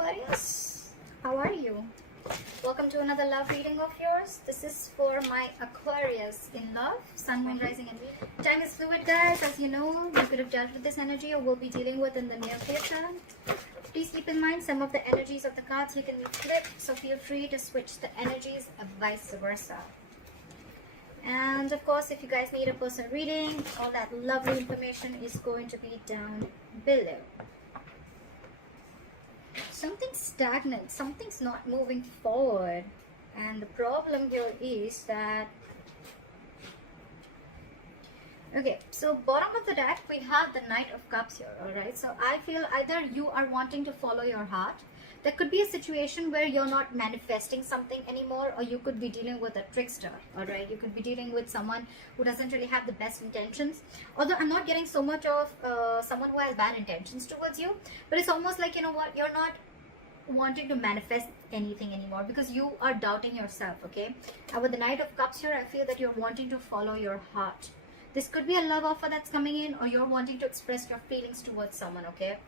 Aquarius, how are you? Welcome to another love reading of yours. This is for my Aquarius in love, sun, moon, rising and Venus. Time is fluid, guys. As you know, you could have dealt with this energy or will be dealing with in the near future. Please keep in mind some of the energies of the cards you can flip, so feel free to switch the energies and vice versa. And of course, if you guys need a personal reading, all that lovely information is going to be down below. Something's stagnant, something's not moving forward, and the problem here is that, okay, so bottom of the deck we have the Knight of Cups here. All right, so I feel either you are wanting to follow your heart. There could be a situation where you're not manifesting something anymore, or you could be dealing with a trickster. All right, you could be dealing with someone who doesn't really have the best intentions. Although I'm not getting so much of someone who has bad intentions towards you, but it's almost like, you know what, you're not wanting to manifest anything anymore because you are doubting yourself. Okay, and with the Knight of Cups here, I feel that you're wanting to follow your heart. This could be a love offer that's coming in, or you're wanting to express your feelings towards someone. Okay,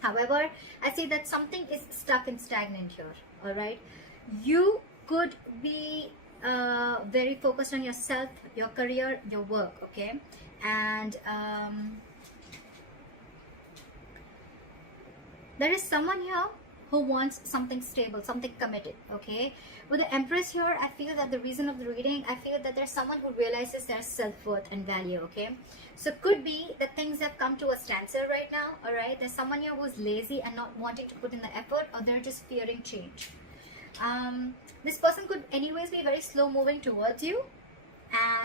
however, I see that something is stuck and stagnant here. All right, you could be very focused on yourself, your career, your work. Okay, and there is someone here who wants something stable, something committed. Okay, with the Empress here, I feel that the reason of the reading, I feel that there's someone who realizes their self-worth and value. Okay, so could be that things have come to a standstill right now. All right, there's someone here who's lazy and not wanting to put in the effort, or they're just fearing change. This person could anyways be very slow moving towards you,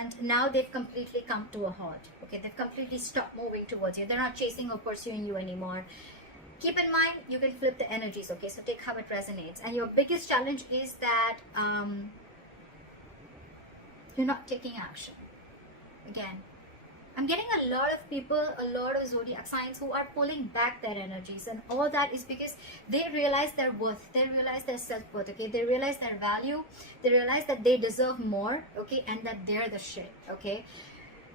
and now they've completely come to a halt. Okay, they've completely stopped moving towards you. They're not chasing or pursuing you anymore. Keep in mind, you can flip the energies. Okay, so take how it resonates. And your biggest challenge is that you're not taking action. Again, I'm getting a lot of people, a lot of zodiac signs who are pulling back their energies, and all that is because they realize their worth, they realize their self-worth. Okay, they realize their value, they realize that they deserve more. Okay, and that they're the shit. Okay,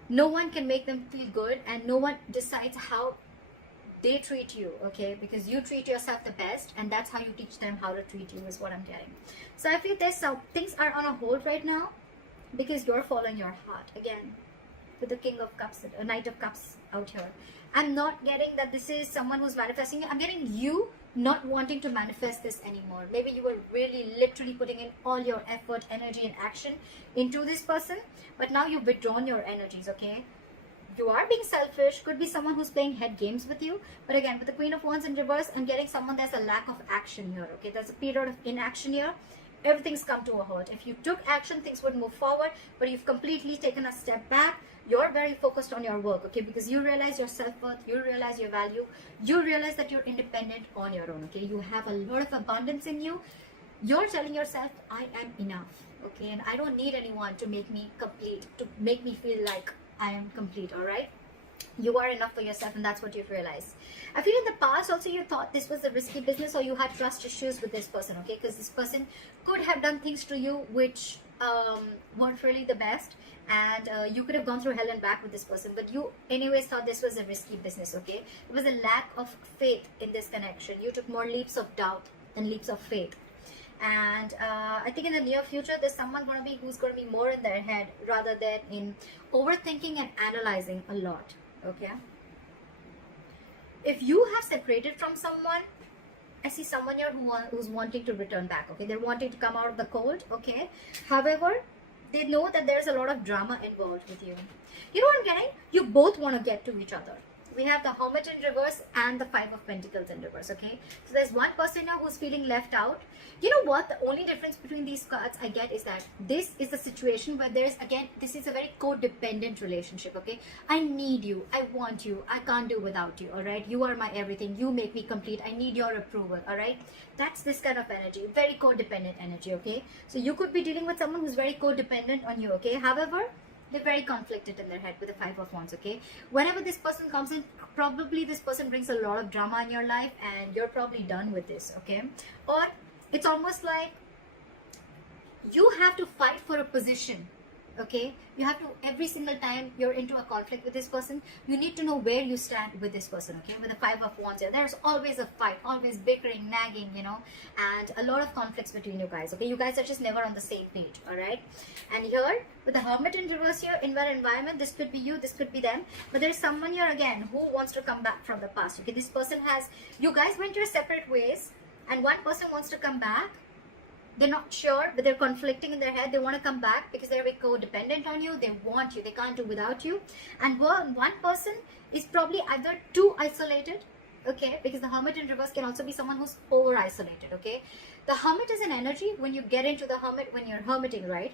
no one can make them feel good, and no one decides how they treat you. Okay, because you treat yourself the best, and that's how you teach them how to treat you, is what I'm getting. So I feel there's some things are on a hold right now because you're following your heart. Again, with the King of Cups, a Knight of Cups out here, I'm not getting that this is someone who's manifesting. I'm getting you not wanting to manifest this anymore. Maybe you were really literally putting in all your effort, energy and action into this person, but now you've withdrawn your energies. Okay, you are being selfish. Could be someone who's playing head games with you. But again, with the Queen of Wands in reverse, I'm getting someone, there's a lack of action here. Okay, there's a period of inaction here. Everything's come to a halt. If you took action, things would move forward, but you've completely taken a step back. You're very focused on your work. Okay, because you realize your self-worth, you realize your value, you realize that you're independent on your own. Okay, you have a lot of abundance in you. You're telling yourself, I am enough. Okay, and I don't need anyone to make me complete, to make me feel like I am complete. All right, you are enough for yourself, and that's what you've realized. I feel in the past also you thought this was a risky business, or you had trust issues with this person. Okay, because this person could have done things to you which weren't really the best, and you could have gone through hell and back with this person, but you anyways thought this was a risky business. Okay, it was a lack of faith in this connection. You took more leaps of doubt than leaps of faith. And I think in the near future there's someone who's going to be more in their head rather than in overthinking and analyzing a lot. Okay, if you have separated from someone, I see someone here who's wanting to return back. Okay, they're wanting to come out of the cold. Okay, however, they know that there's a lot of drama involved with you. You know what I'm getting? You both want to get to each other. We have the Hermit in reverse and the Five of Pentacles in reverse. Okay, so there's one person now who's feeling left out. You know what, the only difference between these cards I get is that this is the situation where there's, again, this is a very codependent relationship. Okay, I need you, I want you, I can't do without you. All right, you are my everything, you make me complete, I need your approval. All right, that's this kind of energy, very codependent energy. Okay, so you could be dealing with someone who's very codependent on you. Okay, however, they're very conflicted in their head with the Five of Wands. Okay, whenever this person comes in, probably this person brings a lot of drama in your life, and you're probably done with this. Okay, or it's almost like you have to fight for a position Okay, you have to, every single time you're into a conflict with this person, you need to know where you stand with this person. Okay, with the Five of Wands here, there's always a fight, always bickering, nagging, you know, and a lot of conflicts between you guys. Okay, you guys are just never on the same page. All right, and here with the Hermit in reverse here, in that environment, this could be you, this could be them, but there's someone here again who wants to come back from the past. Okay, this person has, you guys went your separate ways, and one person wants to come back. They're not sure, but they're conflicting in their head. They want to come back because they're codependent on you. They want you. They can't do without you. And one person is probably either too isolated, okay, because the Hermit in reverse can also be someone who's over isolated, okay. The Hermit is an energy. When you get into the Hermit, when you're hermiting, right,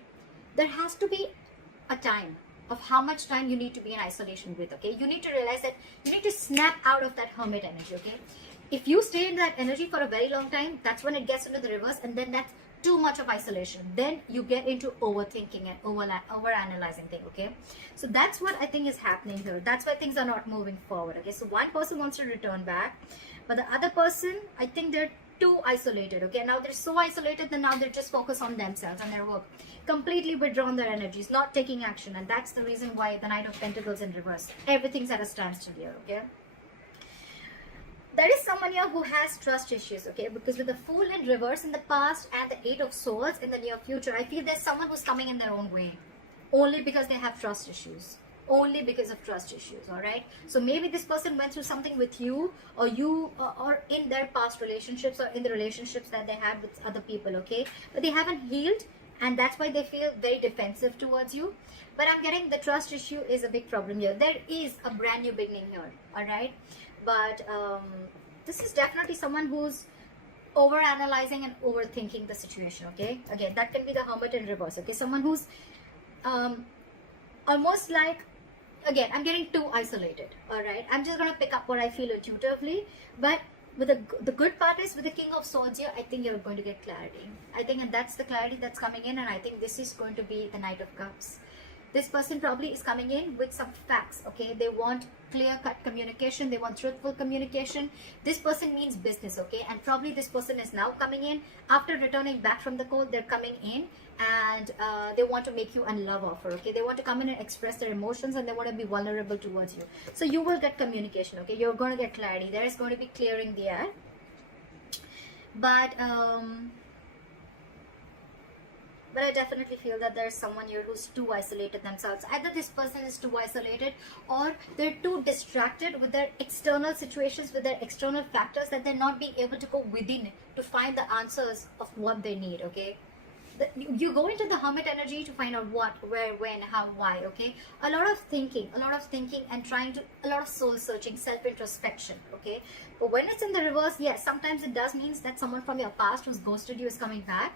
there has to be a time of how much time you need to be in isolation with, okay. You need to realize that you need to snap out of that Hermit energy, okay. If you stay in that energy for a very long time, that's when it gets into the reverse, and then that's too much of isolation. Then you get into overthinking and over analyzing things, okay. So that's what I think is happening here. That's why things are not moving forward, okay. So one person wants to return back, but the other person, I think they're too isolated, okay. Now they're so isolated that now they're just focused on themselves and their work, completely withdrawn their energies, not taking action. And that's the reason why the Knight of Pentacles in reverse, everything's at a standstill here, okay. There is someone here who has trust issues, okay, because with the Fool in reverse in the past and the Eight of Swords in the near future, I feel there's someone who's coming in their own way, only because they have trust issues, only because of trust issues. All right, so maybe this person went through something with you, or or in their past relationships, or in the relationships that they had with other people, okay, but they haven't healed, and that's why they feel very defensive towards you. But I'm getting the trust issue is a big problem here. There is a brand new beginning here, all right. But this is definitely someone who's over analyzing and overthinking the situation, okay. Again, that can be the Hermit in reverse, okay. Someone who's almost like, again, I'm getting too isolated, all right. I'm just gonna pick up what I feel intuitively, but with the good part is with the King of Swords here, I think you're going to get clarity. I think, and that's the clarity that's coming in, and I think this is going to be the Knight of Cups. This person probably is coming in with some facts, okay. They want clear-cut communication. They want truthful communication. This person means business, okay. And probably this person is now coming in after returning back from the court. They're coming in and they want to make you a love offer, okay. They want to come in and express their emotions, and they want to be vulnerable towards you. So you will get communication, okay. You're going to get clarity. There is going to be clearing the air. But I definitely feel that there's someone here who's too isolated themselves. Either this person is too isolated, or they're too distracted with their external situations, with their external factors, that they're not being able to go within to find the answers of what they need, okay. You go into the Hermit energy to find out what, where, when, how, why, okay. A lot of thinking and trying to, a lot of soul searching, self-introspection, okay. But when it's in the reverse, yes, sometimes it does means that someone from your past who's ghosted you is coming back.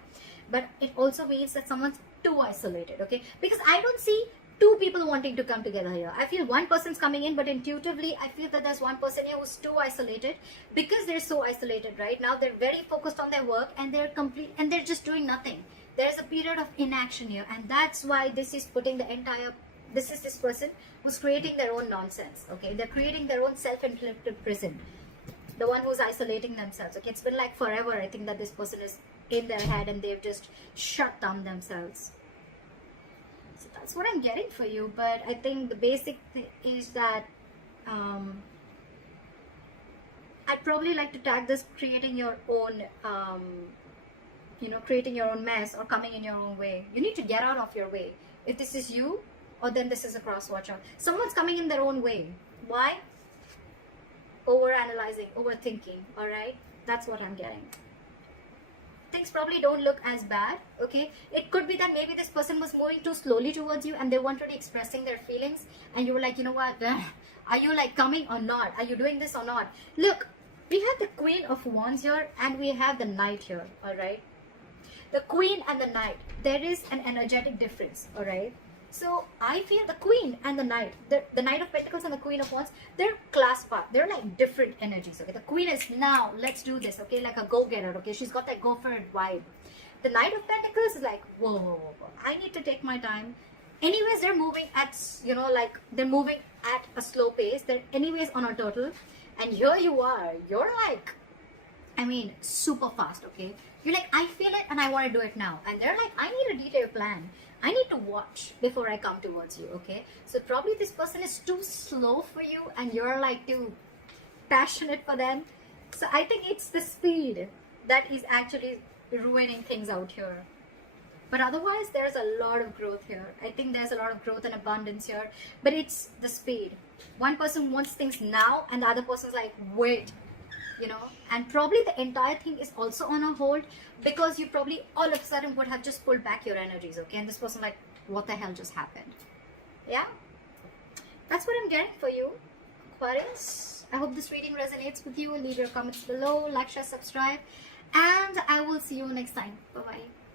But it also means that someone's too isolated, okay. Because I don't see two people wanting to come together here. I feel one person's coming in, but intuitively I feel that there's one person here who's too isolated, because they're so isolated right now. They're very focused on their work, and they're just doing nothing. There's a period of inaction here, and that's why this is putting the entire, this is this person who's creating their own nonsense, okay. They're creating their own self-inflicted prison, the one who's isolating themselves, okay. It's been like forever, I think, that this person is in their head, and they've just shut down themselves. So that's what I'm getting for you. But I think the basic thing is that I'd probably like to tag this creating your own creating your own mess, or coming in your own way. You need to get out of your way. If this is you, or then this is a cross watcher. Someone's coming in their own way. Why? Over analyzing, overthinking, all right. That's what I'm getting. Things probably don't look as bad, okay. It could be that maybe this person was moving too slowly towards you, and they weren't really expressing their feelings, and you were like, you know what, are you like coming or not? Are you doing this or not? Look, we have the Queen of Wands here, and we have the Knight here, all right. The Queen and the Knight, there is an energetic difference, all right. So I feel the Queen and the Knight, the Knight of Pentacles and the Queen of Wands, they're class part. They're like different energies, okay. The Queen is, now let's do this, okay, like a go-getter, okay. She's got that go for it vibe. The Knight of Pentacles is like, whoa, I need to take my time. Anyways, they're moving at, they're moving at a slow pace. They're anyways on a turtle, and here you are, you're like I mean, super fast, okay? You're like, I feel it and I want to do it now. And they're like, I need a detailed plan. I need to watch before I come towards you, okay? So probably this person is too slow for you and you're like too passionate for them. So I think it's the speed that is actually ruining things out here. But otherwise, there's a lot of growth here. I think there's a lot of growth and abundance here. But it's the speed. One person wants things now and the other person's like, wait. You know, and probably the entire thing is also on a hold because you probably all of a sudden would have just pulled back your energies, okay? And this person like, what the hell just happened? Yeah, that's what I'm getting for you, Aquarius. I hope this reading resonates with you. Leave your comments below, like, share, subscribe, and I will see you next time. Bye bye.